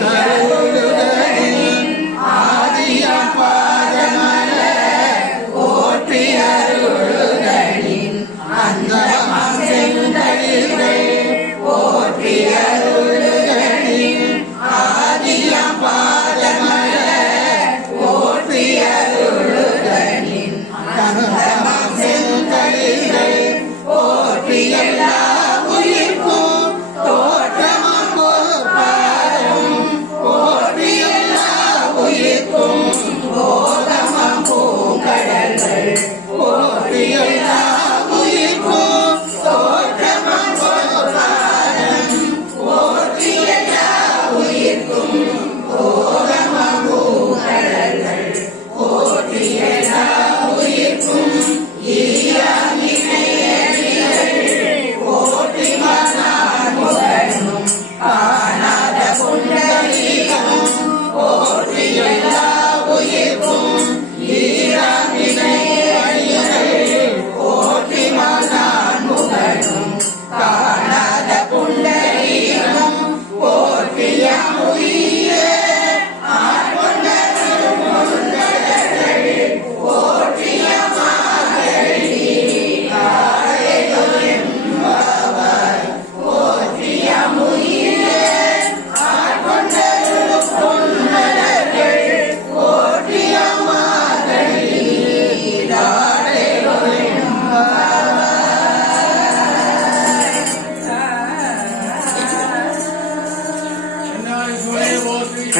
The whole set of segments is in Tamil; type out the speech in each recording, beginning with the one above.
Hare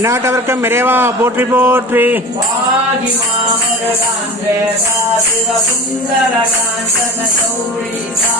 எந்நாட்டவர்க்கம் இறைவா போற்றி போற்றி. பாகி மாமரகாந்தே சாதிவ சுந்தர காஞ்சன கௌரிதா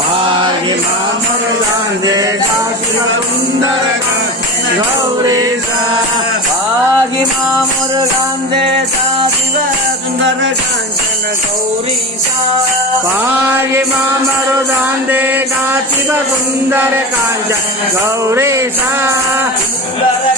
பாகி மாமருதாந்தே காசிவ சுந்தர கௌரீசா பாகி சுந்தர காஞ்சன கௌரிதா பாகி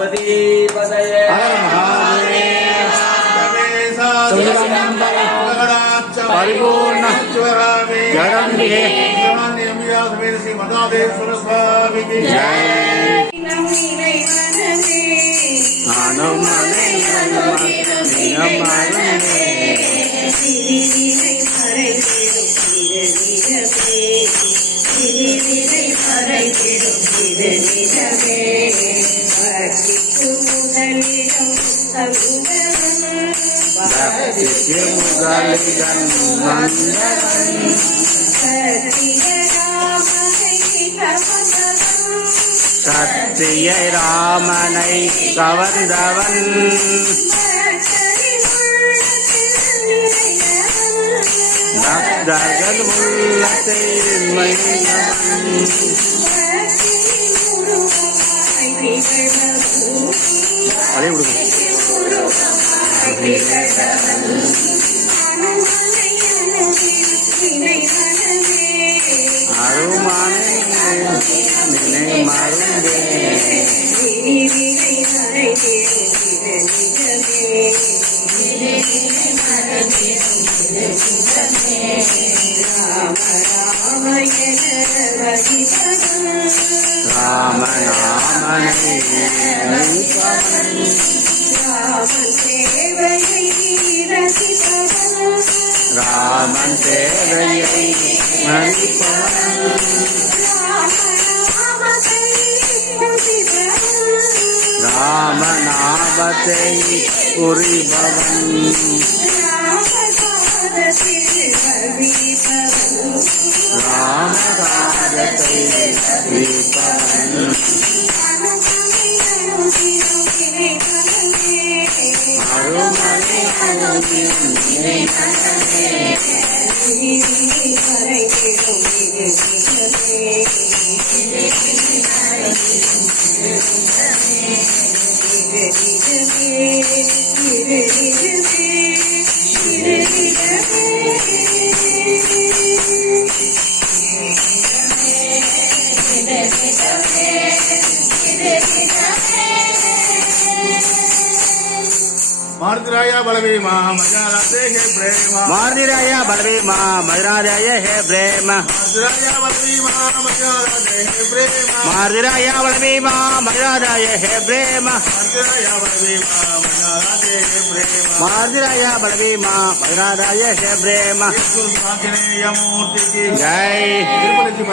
நம பார்வதி பதயே பரிபூர்ண ஜடம் சத்திய ராமனை கவர்ந்தவன் பக்தர்கள் உள்ளத்தை மைந்தவன் அதே கொடுக்கும் அருமானை நினை மருந்தே भवते पुरी Thank you. मजराय बलवे माँ मजराते हे प्रेम। मारदिराय बलवे माँ मजराय हे प्रेम। मजराय बलवे माँ मजराते हे प्रेम। माँ हे प्रेम। मजराय बलवे माँ मजराते हे प्रेम। माँ हे प्रेम। जय। तिरुपति जी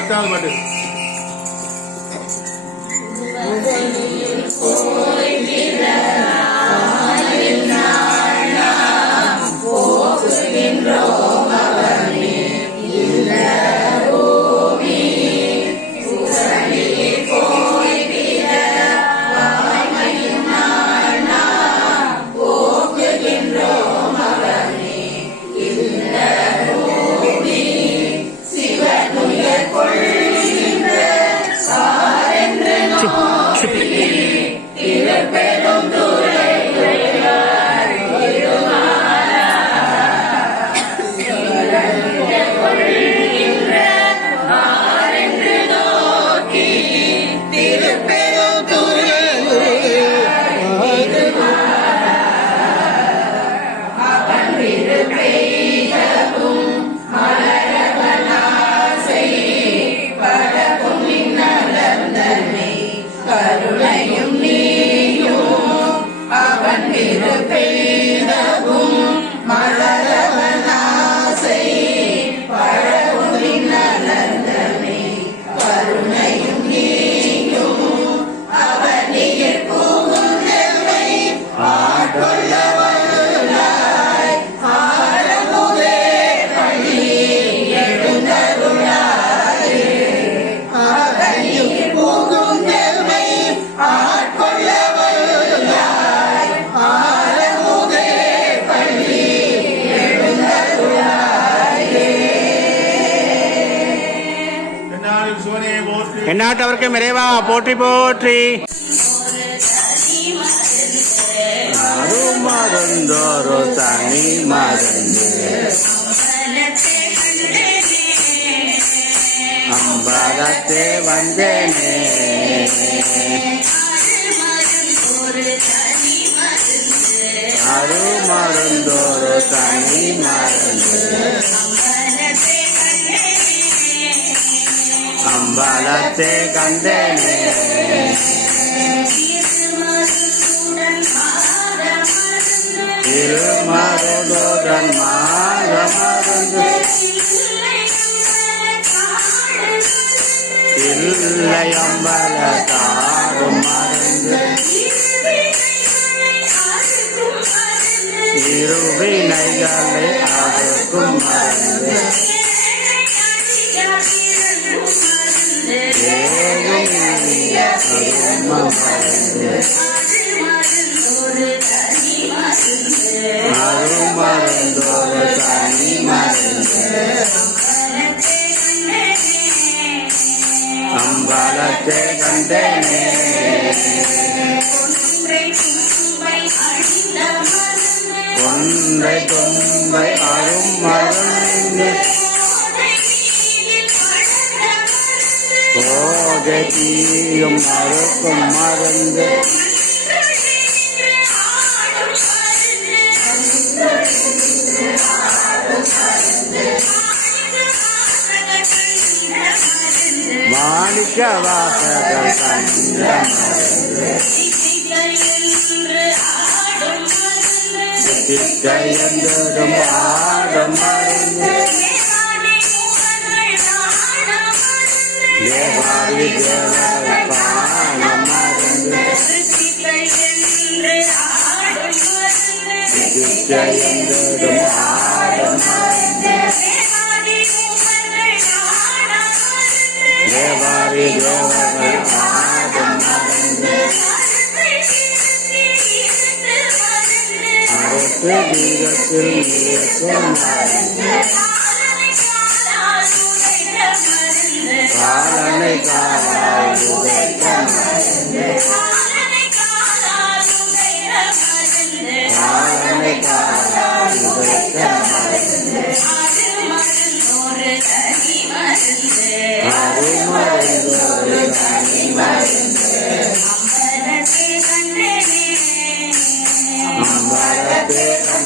எந்நாட்டவர்க்கும் இறைவா போற்றி போற்றி. மருந்தோரு தனி மருந்து அம்பலத்தே வந்தேனே. அரு மருந்தோரு தனி மருந்து பலத்தை கண்டனே. திருமருடன் மாதமருந்து இல்லையம்பல தாடும் மருந்து இருவினைகளை அதற்கும் மருந்து. அம்பலத்தை ஒன்றை தொம்பை அரும் மருந்து கோதை தீயும் அறுக்கும் மருந்து மாணிக்க வாசகர் திக்கையந்தரும் ஆடும் திக்கையந்தரும் ஆடும் தேவாரி தேவரை ஆடும் மருந்து அறுத்து தீரத்தில் இருக்கும் மருந்து காலனை காலாய் உதைத்த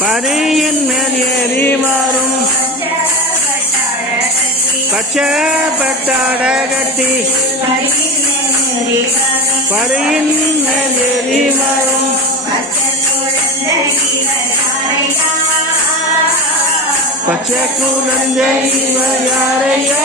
பறையின் மேல் ஏறி மாறும் பச்சப்பட்டாட கட்டி பறையின் மேல் ஏறி மாறும் பச்சை குழந்தை இவர் யாரையா?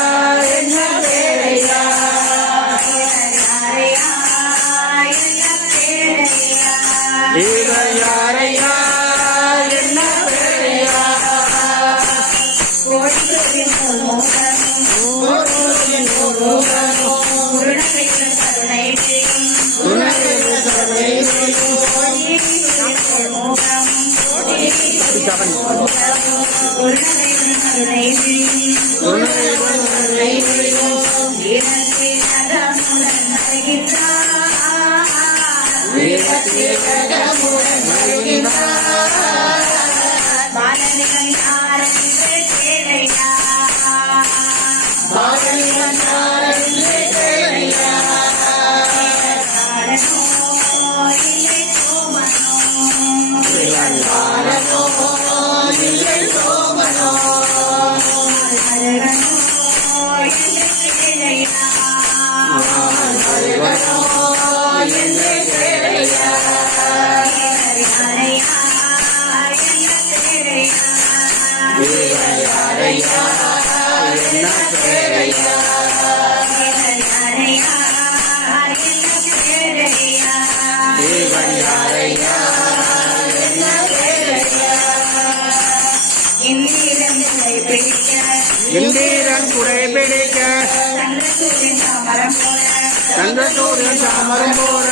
சந்திரசூரியன் சாமரம் போல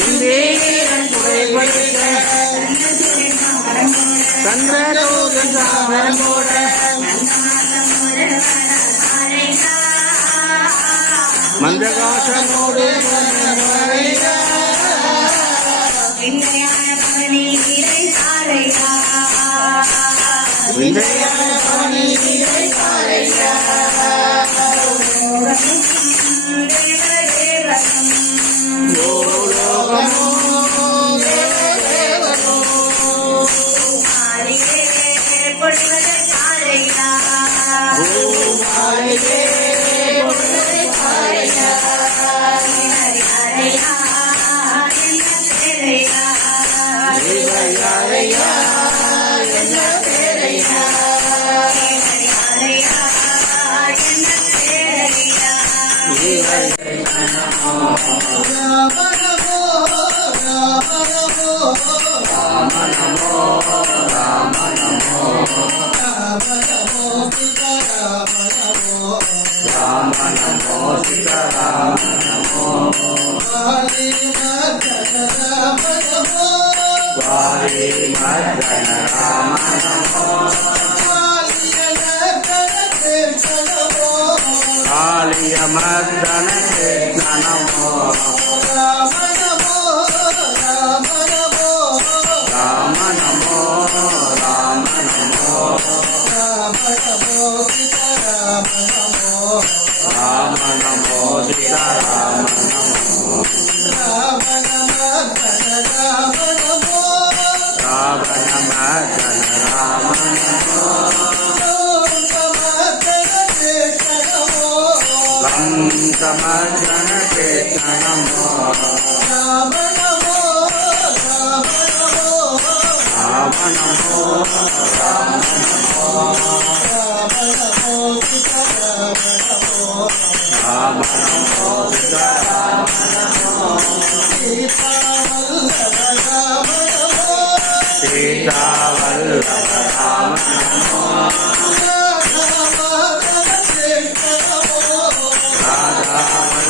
இந்தீரன் குடை பிடிக்க சந்திரசூரியன் சாமரம் போல மந்தகாசனோடு விந்தையான பவனி ఓ లోకము Kali Madan Kali Madan Kali Madan Kali Madan Kali Madan Kali Madan Kali Madan Kali Madan Kali Madan समर्जन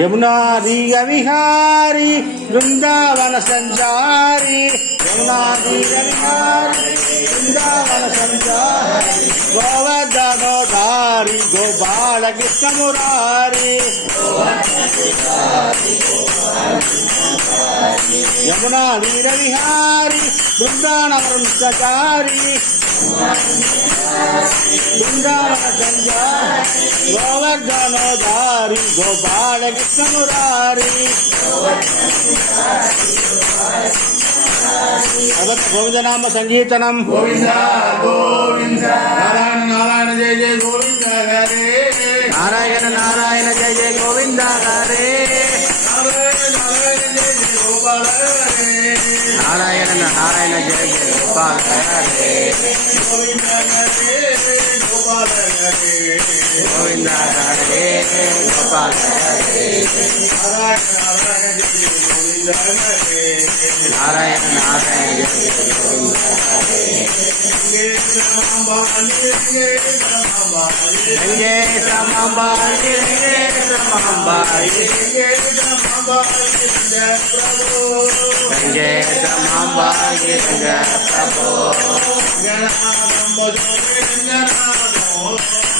यमुनारी Vihari Vrindavan संचारी यमुनारी विहारी वृंदावन संचारी गोवर्धनोधारी गोपाल कृष्ण मुरारी యమునా వీర విహారి బృందానవరుణారి బృందాన సంజారి గోవర్ధనోదారి గోపాల కృష్ణమురారి భగవత్ గోవిందనామ సంగీతనం గోవింద గోవింద. నారాయణ నారాయణ జయ జయ గోవింద నారాయణ నారాయణ జయ జయ గోవింద நாராயண ஜெய ஜெய கோபால ஹரே கோவிந்த ஹரே கோபால ஹரே கோவிந்த ஹரே கோபால ஹரே நாராயண நாராயண ஜெய ஜெய నారాయణ నారాయణ జయ సమంబాయి సంజయ సమంబాయి ప్రభో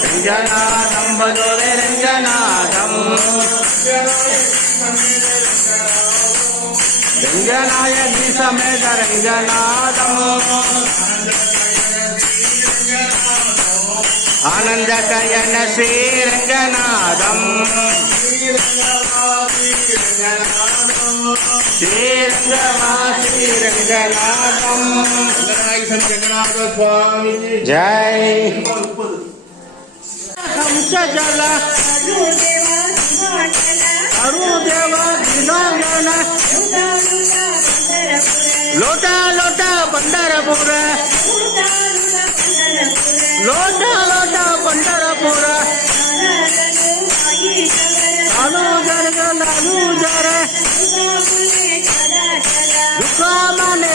రంజనాథం భజోరే రంజనాథం. ரங்கநாய சமேத ரங்கநாதம் ஆனந்த கயன ஸ்ரீரங்கநாதம். ஸ்ரீரங்கமா ஸ்ரீரங்கநாதம். ரங்கநாத சுவாமி ஜெய் ஹம்ச ஜல அருதேவ தினாங்கன லோட்டா லோட்டா பண்டரபுர. லோட்டா லோட்டா பண்டரபுர. அனுஜர. சதா துக்காமனே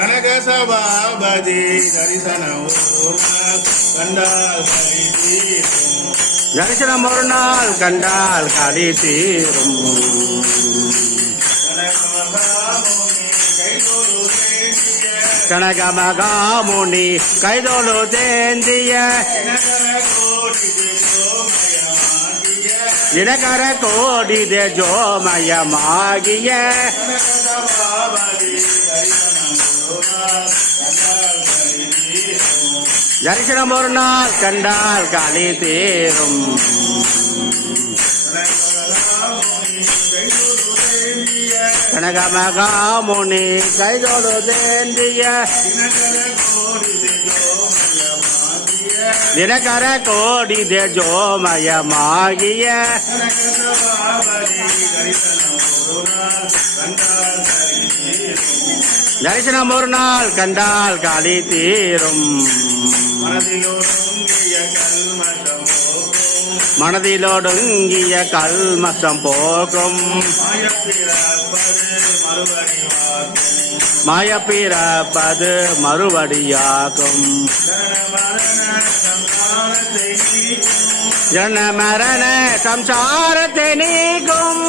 கனக சபாபதி தரிசன கண்டால் கலிதீரும் தரிசனம் ஒரு நாள் கண்டால் களி தீரும். கனகமகாமுனி கைதோடு தேந்திய. தினகர கோடி தேஜோமயமாகிய. தரிசனம் ஒரு நாள் கண்டால் களி தீரும். கனக மகாமுனி கைதொரு தேந்திய. தினகர கோடி தேஜோமயமாகிய. தரிசனம் ஒரு நாள் கண்டால் காலி தீரும். மனதிலொடுங்கிய கல்மசம் போகும். மாயப்பிறப்பது மறுபடியாகும். ஜன மரண சம்சாரத்தை நீக்கும்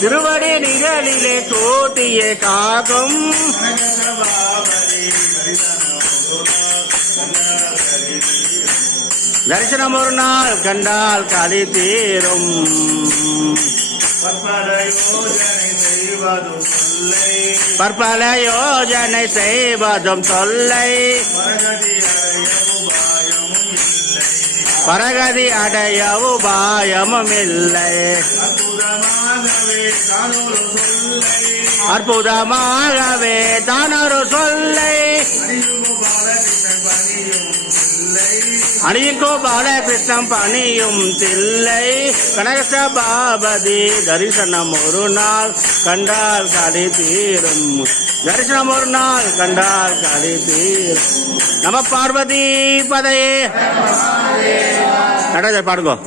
திருவடி நிகழிலே கூட்டிய காக்கும் தரிசனம் ஒரு நாள் கண்டால் களி தீரும். பற்பல யோஜனை செய்வதும் தொல்லை. பரகதி அடைய உபாயமும் இல்லை அற்புதமாகவே தானொரு சொல்லை. அணியுங்கோ பாலகிருஷ்ணம் பணியும் தில்லை. கனகசபாபதி தரிசனம் ஒரு நாள் கண்டால் களி தீரும். தரிசனம் ஒரு நாள் கண்டால் களி தீரும். நம பார்வதி பதையே. நடதை பாடுங்க.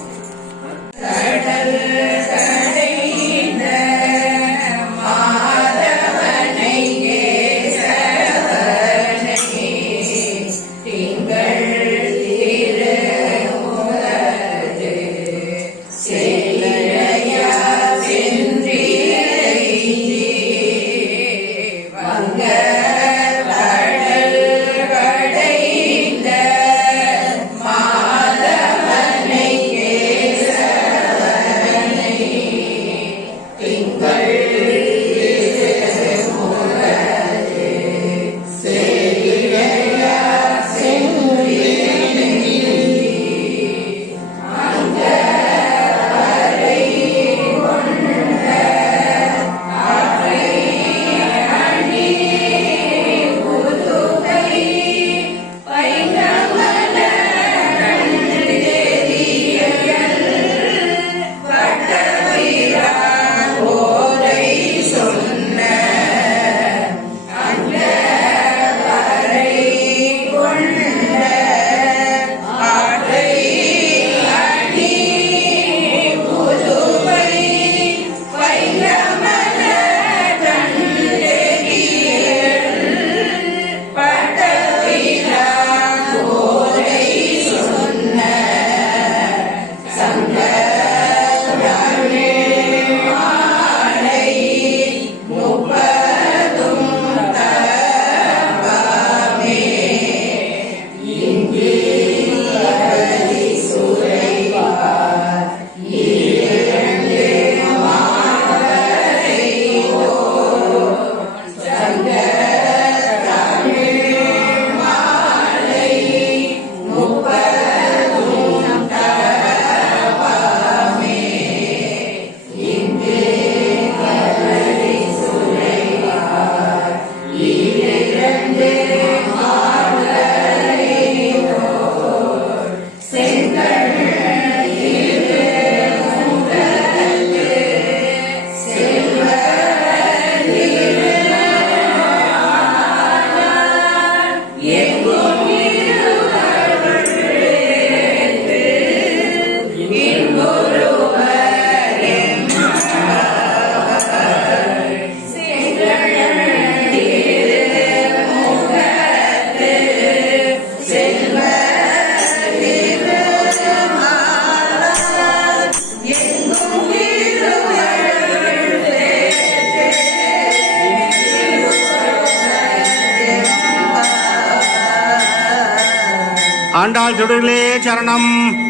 சரணம்.